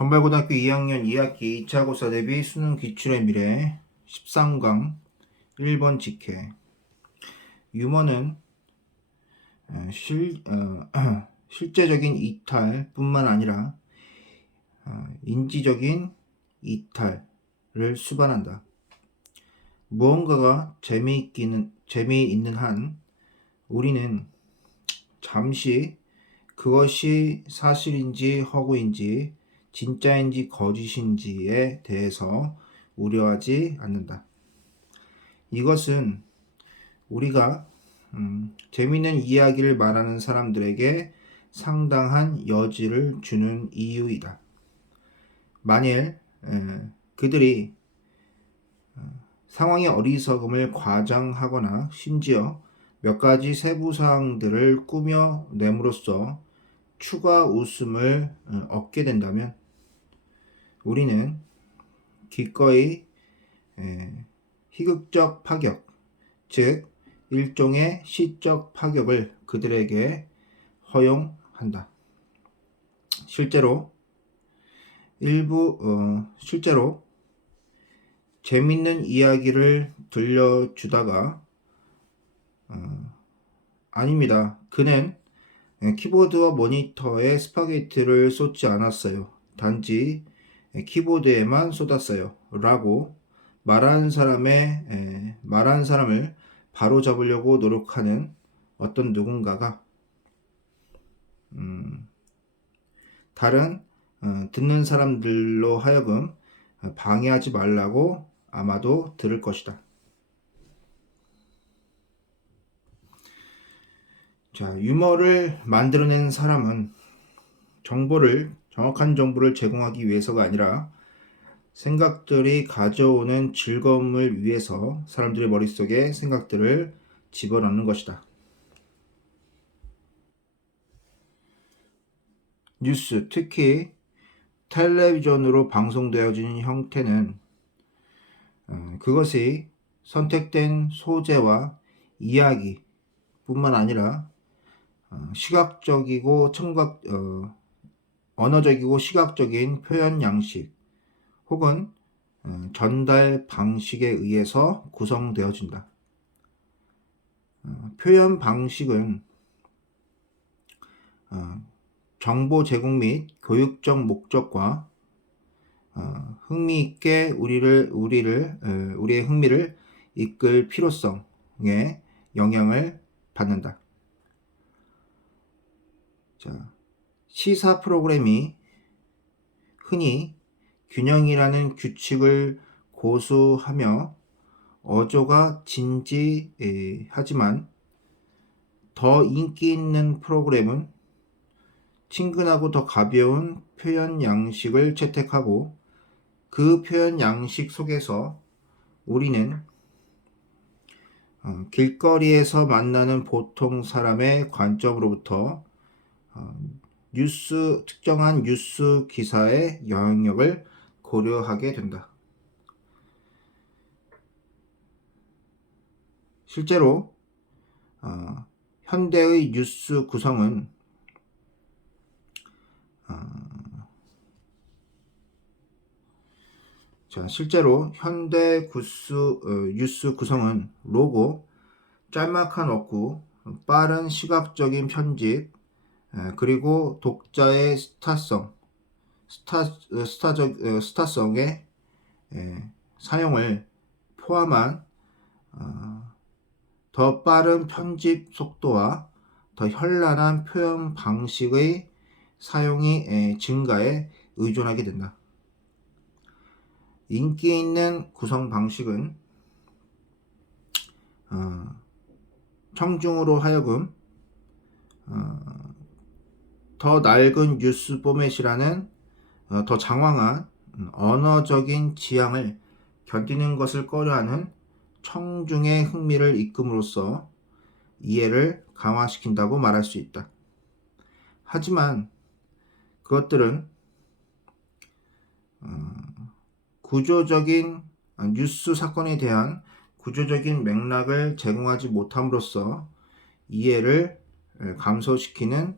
정발고등학교 2학년 2학기 2차 고사 대비 수능 기출의 미래 13강 1번 직해. 유머는 실제적인 이탈뿐만 아니라 인지적인 이탈을 수반한다. 무언가가 재미있는 한 우리는 잠시 그것이 사실인지 허구인지 진짜인지 거짓인지에 대해서 우려하지 않는다. 이것은 우리가 재미있는 이야기를 말하는 사람들에게 상당한 여지를 주는 이유이다. 만일 그들이 상황의 어리석음을 과장하거나 심지어 몇 가지 세부사항들을 꾸며냄으로써 추가 웃음을 얻게 된다면 우리는 기꺼이 희극적 파격, 즉 일종의 시적 파격을 그들에게 허용한다. 실제로 재밌는 이야기를 들려주다가 아닙니다. 그는 키보드와 모니터에 스파게티를 쏟지 않았어요. 단지 키보드에만 쏟았어요. 라고 말하는 사람을 바로 잡으려고 노력하는 어떤 누군가가 다른 듣는 사람들로 하여금 방해하지 말라고 아마도 들을 것이다. 자, 유머를 만들어낸 사람은 정확한 정보를 제공하기 위해서가 아니라 생각들이 가져오는 즐거움을 위해서 사람들의 머릿속에 생각들을 집어넣는 것이다. 뉴스, 특히 텔레비전으로 방송되어지는 형태는 그것이 선택된 소재와 이야기 뿐만 아니라 언어적이고 시각적인 표현 양식 혹은 전달 방식에 의해서 구성되어진다. 표현 방식은 정보 제공 및 교육적 목적과 흥미있게 우리의 흥미를 이끌 필요성에 영향을 받는다. 자, 시사 프로그램이 흔히 균형이라는 규칙을 고수하며 어조가 진지하지만 더 인기 있는 프로그램은 친근하고 더 가벼운 표현 양식을 채택하고 그 표현 양식 속에서 우리는 길거리에서 만나는 보통 사람의 관점으로부터 특정한 뉴스 기사의 영향력을 고려하게 된다. 실제로 현대의 뉴스 구성은 뉴스 구성은 로고, 짤막한 어구, 빠른 시각적인 편집, 그리고 독자의 스타성의 사용을 포함한 더 빠른 편집 속도와 더 현란한 표현 방식의 사용이 증가에 의존하게 된다. 인기 있는 구성 방식은 청중으로 하여금 더 낡은 뉴스 포맷이라는 더 장황한 언어적인 지향을 견디는 것을 꺼려하는 청중의 흥미를 이끌음으로써 이해를 강화시킨다고 말할 수 있다. 하지만 그것들은 뉴스 사건에 대한 구조적인 맥락을 제공하지 못함으로써 이해를 감소시키는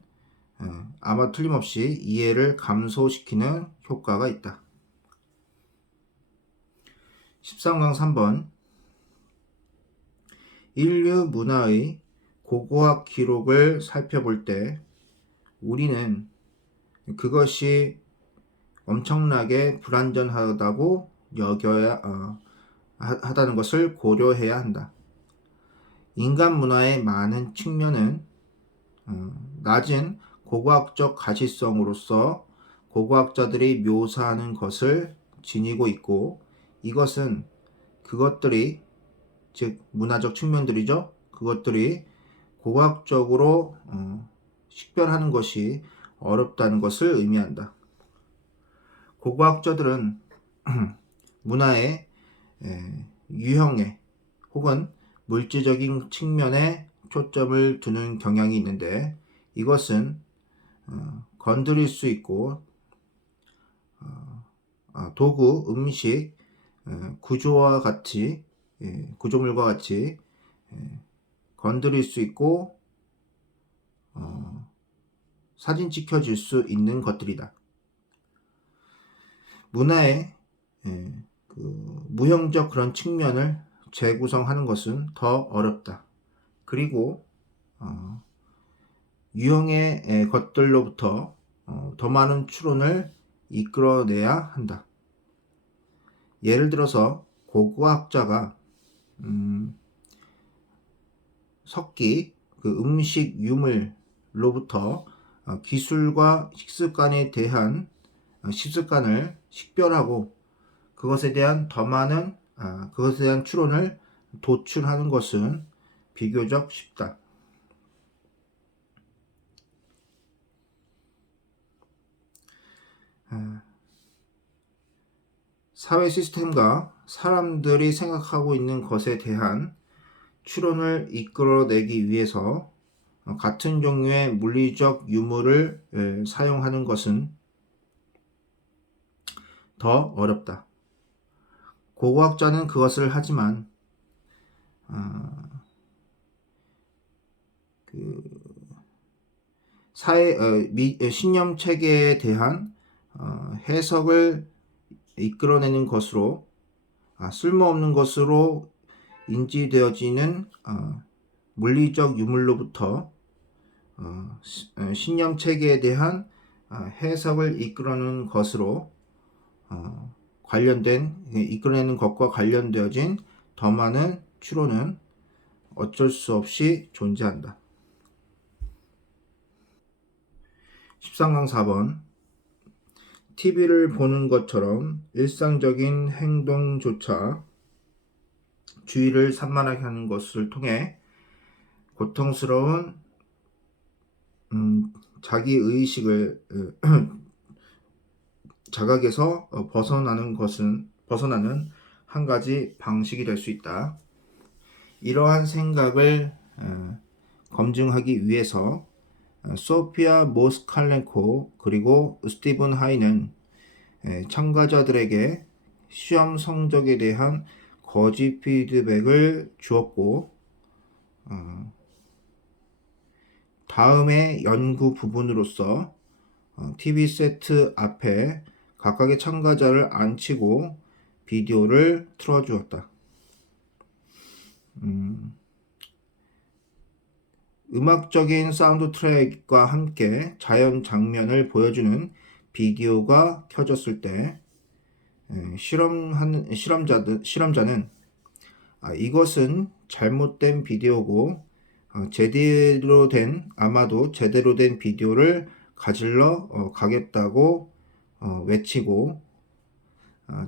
아마 틀림없이 이해를 감소시키는 효과가 있다. 13강 3번 인류 문화의 고고학 기록을 살펴볼 때 우리는 그것이 엄청나게 불완전하다고 하다는 것을 고려해야 한다. 인간 문화의 많은 측면은 낮은 고고학적 가시성으로서 고고학자들이 묘사하는 것을 지니고 있고, 이것은 그것들이, 즉 문화적 측면들이죠. 그것들이 고고학적으로 식별하는 것이 어렵다는 것을 의미한다. 고고학자들은 문화의 유형에 혹은 물질적인 측면에 초점을 두는 경향이 있는데, 이것은 건드릴 수 있고 도구, 음식, 구조와 같이 구조물과 같이 건드릴 수 있고 사진 찍혀질 수 있는 것들이다. 문화의 그 무형적 그런 측면을 재구성하는 것은 더 어렵다. 그리고 유형의 것들로부터 더 많은 추론을 이끌어내야 한다. 예를 들어서 고고학자가 석기, 그 음식 유물로부터 기술과 식습관에 대한 식습관을 식별하고 그것에 대한 추론을 도출하는 것은 비교적 쉽다. 사회 시스템과 사람들이 생각하고 있는 것에 대한 추론을 이끌어내기 위해서 같은 종류의 물리적 유물을 사용하는 것은 더 어렵다. 고고학자는 그것을 하지만 신념 체계에 대한 해석을 이끌어내는 것으로 쓸모없는 것으로 인지되어지는 물리적 유물로부터 신념 체계에 대한 해석을 이끌어내는 것으로 이끌어내는 것과 관련되어진 더 많은 추론은 어쩔 수 없이 존재한다. 13강 4번 TV를 보는 것처럼 일상적인 행동조차 주의를 산만하게 하는 것을 통해 고통스러운 자기의식을 자각에서 벗어나는 한 가지 방식이 될 수 있다. 이러한 생각을 검증하기 위해서 소피아 모스칼렌코 그리고 스티븐 하이는 참가자들에게 시험 성적에 대한 거짓 피드백을 주었고, 다음의 연구 부분으로서 TV 세트 앞에 각각의 참가자를 앉히고 비디오를 틀어주었다. 음악적인 사운드 트랙과 함께 자연 장면을 보여주는 비디오가 켜졌을 때 실험자는 이것은 잘못된 비디오고 아마도 제대로 된 비디오를 가지러 가겠다고 외치고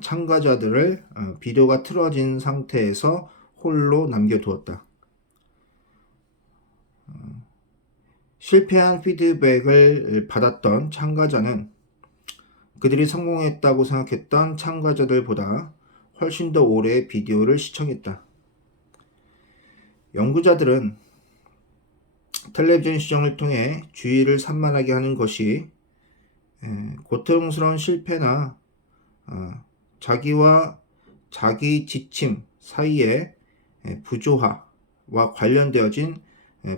참가자들을 비디오가 틀어진 상태에서 홀로 남겨두었다. 실패한 피드백을 받았던 참가자는 그들이 성공했다고 생각했던 참가자들보다 훨씬 더 오래 비디오를 시청했다. 연구자들은 텔레비전 시청을 통해 주의를 산만하게 하는 것이 고통스러운 실패나 자기와 자기 지침 사이의 부조화와 관련되어진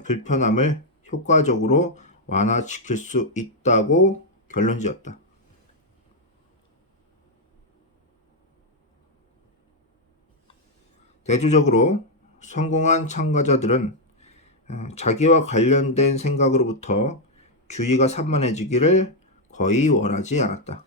불편함을 효과적으로 완화시킬 수 있다고 결론지었다. 대조적으로 성공한 참가자들은 자기와 관련된 생각으로부터 주의가 산만해지기를 거의 원하지 않았다.